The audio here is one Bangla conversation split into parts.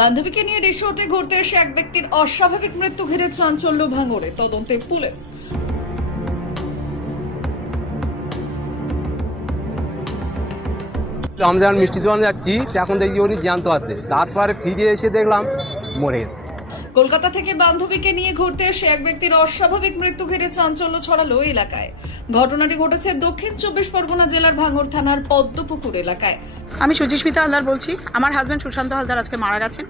বান্ধবীকে নিয়ে রিসোর্টে ঘুরতে এসে এক ব্যক্তির অস্বাভাবিক মৃত্যু ঘিরে চাঞ্চল্য ভাঙড়ে, তদন্তে পুলিশ। আমি যখন মিষ্টি দোকানে যাচ্ছি তখন দেখি উনি জ্যান্ত আছে, তারপরে ফিরে এসে দেখলাম মরে গেছে। কলকাতা থেকে বান্ধবীকে নিয়ে ঘুরতে এসে এক ব্যক্তির অস্বাভাবিক মৃত্যু ঘিরে চাঞ্চল্য ছড়ালো এলাকায়। ঘটনাটি ঘটেছে দক্ষিণ 24 পরগনা জেলার ভাঙড় থানার পদ্মপুকুর এলাকায়। আমি সুচিস্মিতা হালদার বলছি। আমার হাজব্যান্ড সুশান্ত হালদার আজকে মারা গেছেন।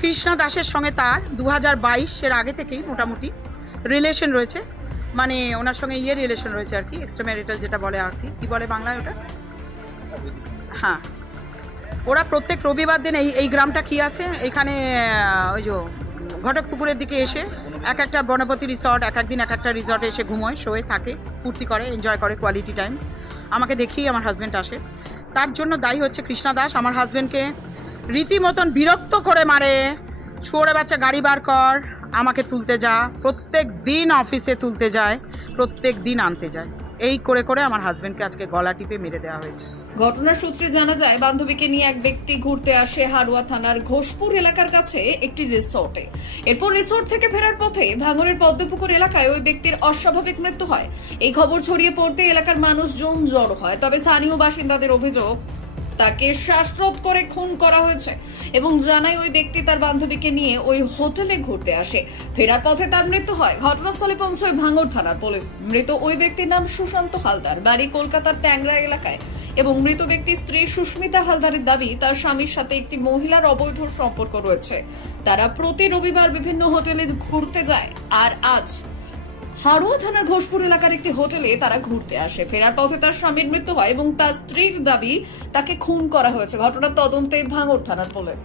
কৃষ্ণা দাসের সঙ্গে তার 2022-এর আগে থেকেই মোটামুটি রিলেশন রয়েছে, মানে ওনার সঙ্গে রিলেশন রয়েছে আর কি, এক্সট্রা ম্যারিটাল যেটা বলে আর কি বলে বাংলায় ওটা। হ্যাঁ, ওরা প্রত্যেক রবিবার দিন এই গ্রামটা কি আছে এখানে, ওই যে ঘটকপুকুরের দিকে এসে এক একটা বনপতি রিসর্ট, এক একদিন এক একটা রিসর্টে এসে ঘুমোয়, শোয়ে থাকে, ফুর্তি করে, এনজয় করে, কোয়ালিটি টাইম। আমাকে দেখেই আমার হাজব্যান্ড আসে। তার জন্য দায়ী হচ্ছে কৃষ্ণা দাস। আমার হাজব্যান্ডকে রীতিমতন বিরক্ত করে মারে, ছোড়ে বাচ্চা গাড়ি বার কর, আমাকে তুলতে যা, প্রত্যেক দিন অফিসে তুলতে যায়, প্রত্যেক দিন আনতে যায়, এই করে করে আমার হাজব্যান্ডকে আজকে গলা টিপে মেরে দেওয়া হয়েছে। ঘটনার সূত্রে জানা যায়, বান্ধবীকে নিয়ে এক ব্যক্তি ঘুরতে আসে হারোয়া থানার ঘোষপুর এলাকার কাছে একটি রিসোর্টে। এরপর রিসোর্ট থেকে ফেরার পথে ভাঙড়ের পদ্মপুকুর এলাকায় ওই ব্যক্তির অস্বাভাবিক মৃত্যু হয়। এই খবর ছড়িয়ে পড়তে এলাকার মানুষজন জড়ো হয়। তবে স্থানীয় বাসিন্দাদের অভিযোগ, তাকে শ্বাসরোধ করে খুন করা হয়েছে এবং জানায় ওই ব্যক্তি তার বান্ধবীকে নিয়ে ওই হোটেলে ঘুরতে আসে। ফেরার পথে তার মৃত্যু হয়। ঘটনাস্থলে পৌঁছয় ভাঙড় থানার পুলিশ। মৃত ওই ব্যক্তির নাম সুশান্ত হালদার, বাড়ি কলকাতার ট্যাংরা এলাকায়, এবং মৃত ব্যক্তির স্ত্রী সুস্মিতা হালদারের দাবি তার স্বামীর সাথে একটি মহিলার অবৈধ সম্পর্ক রয়েছে। তারা প্রতি রবিবার বিভিন্ন হোটেলে ঘুরতে যায়, আর আজ হারোয়া থানার ঘোষপুর এলাকার একটি হোটেলে তারা ঘুরতে আসে। ফেরার পথে তার স্বামীর মৃত্যু হয় এবং তার স্ত্রীর দাবি তাকে খুন করা হয়েছে। ঘটনার তদন্তে ভাঙড় থানার পুলিশ।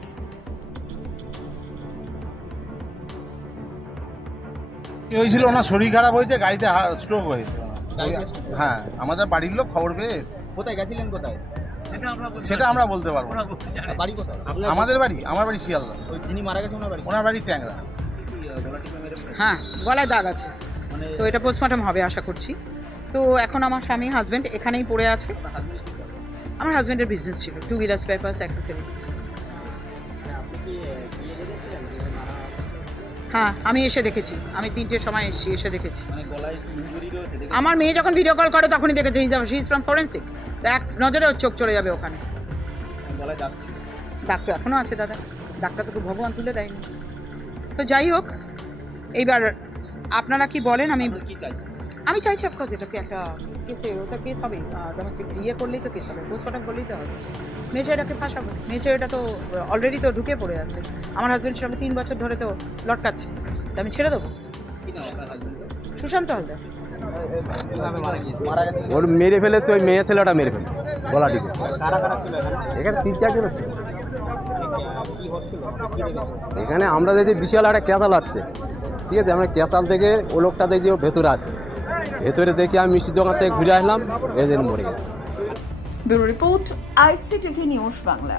কি হয়েছিল, ওনার শরীর খারাপ হয়েছে, গাড়িতে স্ট্রোক হয়েছে। হ্যাঁ, আমাদের বাড়ির লোক খবর পেয়ে। কোথায় গেছিলেন, কোথায় সেটা আমরা বলতে পারবো না। বাড়ি কোথায়? আমাদের বাড়ি, আমার বাড়ি শিয়ালদা। যিনি মারা গেছে ওনার বাড়ি ট্যাংরা। হ্যাঁ, গলায় দাগ আছে, তো এটা পোস্টমর্টম হবে আশা করছি। তো এখন আমার স্বামী হাজব্যান্ড এখানেই পড়ে আছে। আমার হাজব্যান্ডের বিজনেস ছিল, 2 হুইলার স্পেয়ার পার্টস অ্যাক্সেসরিজ। হ্যাঁ, আমি এসে দেখেছি, আমি 3টের সময় এসে দেখেছি। আমার মেয়ে যখন ভিডিও কল করে তখনই দেখেছে। শি ইজ ফ্রম ফরেন্সিক, এক নজরে ওর চোখ চলে যাবে ওখানে। দাগ তো এখনও আছে দাদা, দাগটা তো ভগবান তুলে দেয়নি। তো যাই হোক, এইবার আপনারা কি বলেন? আমি চাইছি অফকোর্স এটাকে একটা কেসে, ওটা কেস হবে, ডোমেস্টিক করলেই তো কেস হবে, পোস্টমর্টম করলেই তো হবে। মেয়ে ছেলেটাকে ফাঁসাবো, মেয়ে ছেলেটা তো অলরেডি তো ঢুকে পড়ে আছে। আমার হাজব্যান্ডের সঙ্গে 3 বছর ধরে তো লটকাচ্ছে, তো আমি ছেড়ে দেবো? সুশান্ত হালদার। ওর মেরে ফেলেছে, ওই মেয়ে ছেলেটা মেরে ফেলে গলা টিপে। এখানে 3-4 জন আছে। এখানে আমরা যদি বিশাল একটা কেতাল আছে, ঠিক আছে, আমরা কেতাল থেকে ও লোকটা দেখি ও ভেতরে আছে, ভেতরে দেখি আমি মিষ্টির দোকান থেকে ঘুরে আসলাম, এদের মরে গেছে। Bureau report, ICTV news Bangla.